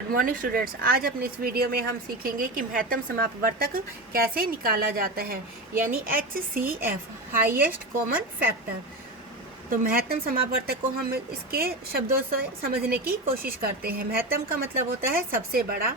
Good morning students. आज अपने इस वीडियो में हम सीखेंगे कि महत्तम समापवर्तक कैसे निकाला जाता है, यानी HCF हाईएस्ट कॉमन फैक्टर। तो महत्तम समापवर्तक को हम इसके शब्दों से समझने की कोशिश करते हैं। महत्तम का मतलब होता है सबसे बड़ा,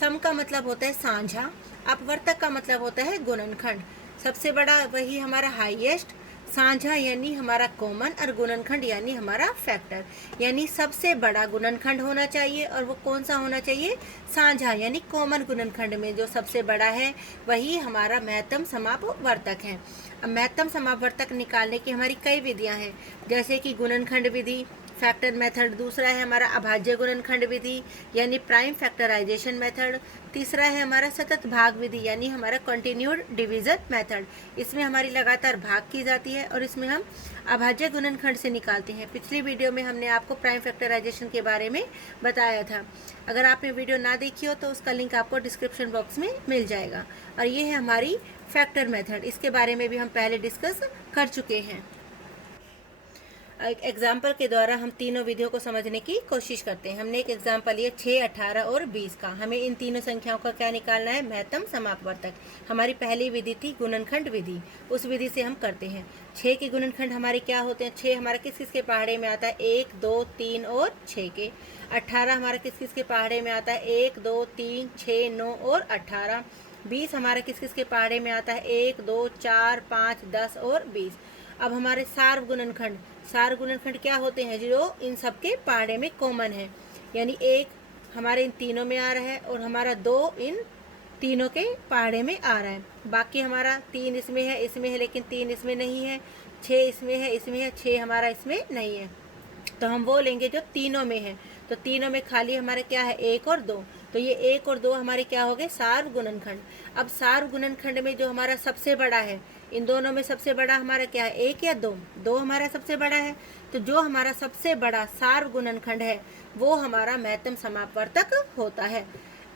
सम का मतलब होता है साझा, अपवर्तक का मतलब होता है गुणनखंड। सबसे बड़ा वही हमारा हाईएस्ट, साझा यानी हमारा कॉमन, और गुणनखंड यानी हमारा फैक्टर। यानी सबसे बड़ा गुणनखंड होना चाहिए, और वो कौन सा होना चाहिए? साझा यानी कॉमन गुणनखंड में जो सबसे बड़ा है वही हमारा महत्तम समापवर्तक है। अब महत्तम समापवर्तक निकालने की हमारी कई विधियां हैं, जैसे कि गुणनखंड विधि, फैक्टर मेथड। दूसरा है हमारा अभाज्य गुणनखंड विधि यानी प्राइम फैक्टराइजेशन मेथड। तीसरा है हमारा सतत भाग विधि यानी हमारा कंटिन्यूड डिवीजन मेथड। इसमें हमारी लगातार भाग की जाती है और इसमें हम अभाज्य गुणनखंड से निकालते हैं। पिछली वीडियो में हमने आपको प्राइम फैक्टराइजेशन के बारे में बताया था। अगर आपने वीडियो ना देखी हो तो उसका लिंक आपको डिस्क्रिप्शन बॉक्स में मिल जाएगा। और ये है हमारी फैक्टर मेथड, इसके बारे में भी हम पहले डिस्कस कर चुके हैं। एक एग्जाम्पल के द्वारा हम तीनों विधियों को समझने की कोशिश करते हैं। हमने एक एग्जाम्पल लिया 6, 18 और 20 का। हमें इन तीनों संख्याओं का क्या निकालना है? महत्तम समापवर्तक। हमारी पहली विधि थी गुणनखंड विधि, उस विधि से हम करते हैं। 6 के गुणनखंड हमारे क्या होते हैं? 6 हमारा किस किस के पहाड़े में आता है? 1, 2, 3 और 6 के। 18 हमारा किस किस के पहाड़े में आता है? 1, 2, 3, 6, 9 और 18। 20 हमारा किस किस के पहाड़े में आता है? 1, 2, 4, 5, 10 और 20। अब हमारे सार्व गुणनखंड, सार गुणनखंड क्या होते हैं? जो इन सबके पहाड़े में कॉमन है, यानी 1 हमारे इन तीनों में आ रहा है और हमारा 2 इन तीनों के पहाड़े में आ रहा है। बाकी हमारा 3 इसमें है लेकिन 3 इसमें नहीं है। 6 इसमें है 6 हमारा इसमें नहीं है। तो हम वो लेंगे जो तीनों में है। तो तीनों में खाली हमारे क्या है? 1 और 2। तो ये 1 और 2 हमारे क्या हो गए? सार्व गुणनखंड। अब सार्व गुणनखंड में जो हमारा सबसे बड़ा है, इन दोनों में सबसे बड़ा हमारा क्या है? 1 या 2? 2 हमारा सबसे बड़ा है। तो जो हमारा सबसे बड़ा सार्व गुणनखंड है वो हमारा महत्तम समापवर्तक होता है।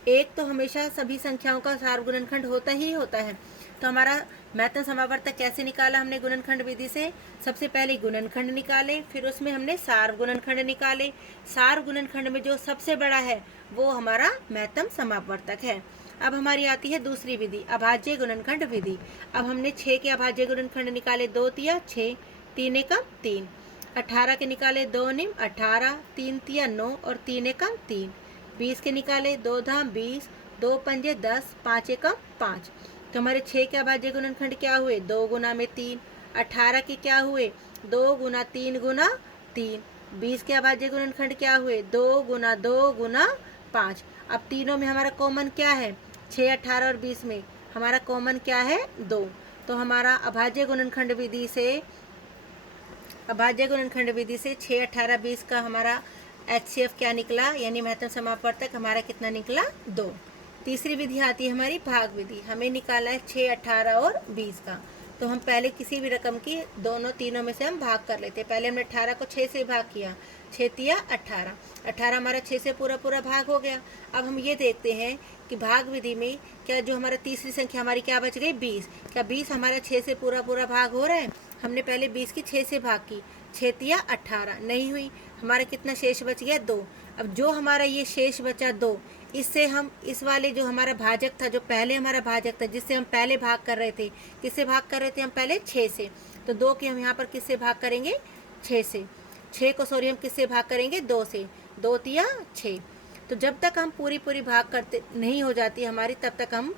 1 तो हमेशा सभी संख्याओं का सार्व गुणनखंड होता ही होता है। तो हमारा महत्तम समापवर्तक कैसे निकाला हमने गुणनखंड विधि से? सबसे पहले गुणनखंड निकाले, फिर उसमें हमने सार्व गुणनखंड निकाले। सार्व गुणनखंड में जो सबसे बड़ा है वो हमारा महत्तम समापवर्तक है। अब हमारी आती है दूसरी विधि, अभाज्य गुणनखंड विधि। अब हमने 6 के अभाज्य गुणनखंड निकाले, 2 तिया 6, 3 एकम 3। 18 के निकाले, 2 निम 18, 3 तिया 9 और 3 एकम 3। 20 के निकाले, 2 धाम 20, 2 पंजे 10, 5 एकम 5। तो हमारे 6 के अभाज्य गुणनखंड क्या हुए? 2 गुना में 3। 18 के क्या हुए? 2 गुना 3 गुना 3। 20 के अभाज्य गुणनखंड क्या हुए? 2 गुना 2 गुना 5। अब तीनों में हमारा कॉमन क्या है? 6, 18 और 20 में हमारा कॉमन क्या है? 2। तो हमारा अभाज्य गुणनखंड विधि से 6, 18, 20 का हमारा HCF क्या निकला, यानी महत्तम समापवर्तक हमारा कितना निकला? 2। तीसरी विधि आती है हमारी भाग विधि। हमें निकाला है 6, 18 और 20 का। तो हम पहले किसी भी रकम की दोनों तीनों में से हम भाग कर लेते हैं। पहले हमने 18 को 6 से भाग किया, 6 तिया 18। 18 हमारा 6 से पूरा पूरा भाग हो गया। अब हम ये देखते हैं कि भाग विधि में क्या जो हमारा तीसरी संख्या हमारी क्या बच गई? 20। क्या 20 हमारा 6 से पूरा पूरा भाग हो रहा है? हमने पहले 20 की 6 से भाग की, 6 तिया 18 नहीं हुई। हमारा कितना शेष बच गया? 2। अब जो हमारा ये शेष बचा 2, इससे हम इस वाले जो हमारा भाजक था, जो पहले हमारा भाजक था जिससे हम पहले भाग कर रहे थे, किससे भाग कर रहे थे हम पहले? 6 से। तो 2 के हम यहाँ पर किससे भाग करेंगे? 6 से। 6 को सॉरी हम किससे भाग करेंगे? 2 से। 2 तिया 6। तो जब तक हम पूरी पूरी भाग करते नहीं हो जाती हमारी, तब तक हम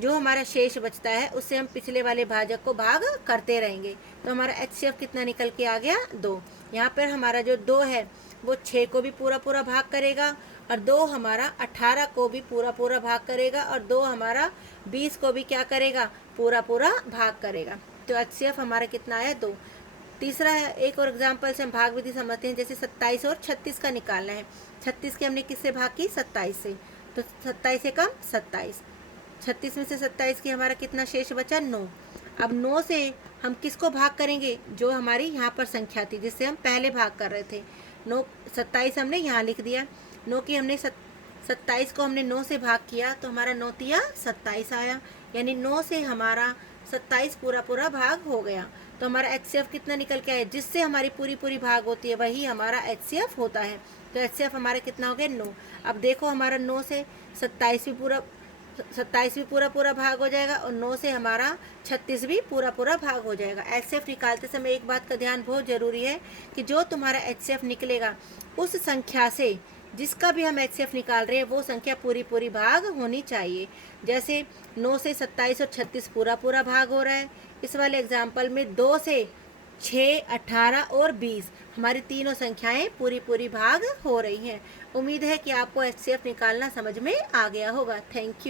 जो हमारा शेष बचता है उससे हम पिछले वाले भाजक को भाग करते रहेंगे। तो हमारा HCF कितना निकल के आ गया? 2। यहाँ पर हमारा जो 2 है वो 6 को भी पूरा पूरा भाग करेगा, और 2 हमारा 18 को भी पूरा पूरा भाग करेगा, और 2 हमारा 20 को भी क्या करेगा? पूरा पूरा भाग करेगा। तो HCF हमारा कितना आया? 2। तीसरा है, एक और एग्जाम्पल से हम भाग विधि समझते हैं। जैसे 27 और 36 का निकालना है। 36 के हमने किससे भाग की? 27 से। तो 27 से कम 27। 36 में से 27 की हमारा कितना शेष बचा? 9। अब 9 से हम किसको भाग करेंगे? जो हमारी यहाँ पर संख्या थी जिससे हम पहले भाग कर रहे थे। 9, 27 हमने यहाँ लिख दिया। 9 की हमने 27 को हमने 9 से भाग किया, तो हमारा 9 तिया 27 आया, यानी 9 से हमारा 27 पूरा पूरा भाग हो गया। तो हमारा HCF कितना निकल के आया, जिससे हमारी पूरी पूरी भाग होती है वही हमारा HCF होता है। तो HCF हमारा कितना हो गया 9। अब देखो हमारा 9 से 27 भी पूरा पूरा भाग हो जाएगा और 9 से हमारा 36 भी पूरा पूरा भाग हो जाएगा। HCF निकालते समय एक बात का ध्यान बहुत ज़रूरी है कि जो तुम्हारा HCF निकलेगा उस संख्या से, जिसका भी हम HCF निकाल रहे हैं वो संख्या पूरी पूरी भाग होनी चाहिए। जैसे 9 से 27 और 36 पूरा पूरा भाग हो रहा है। इस वाले एग्जाम्पल में 2 से 6, 18 और 20 हमारी तीनों संख्याएं पूरी पूरी भाग हो रही हैं। उम्मीद है कि आपको HCF निकालना समझ में आ गया होगा। Thank you.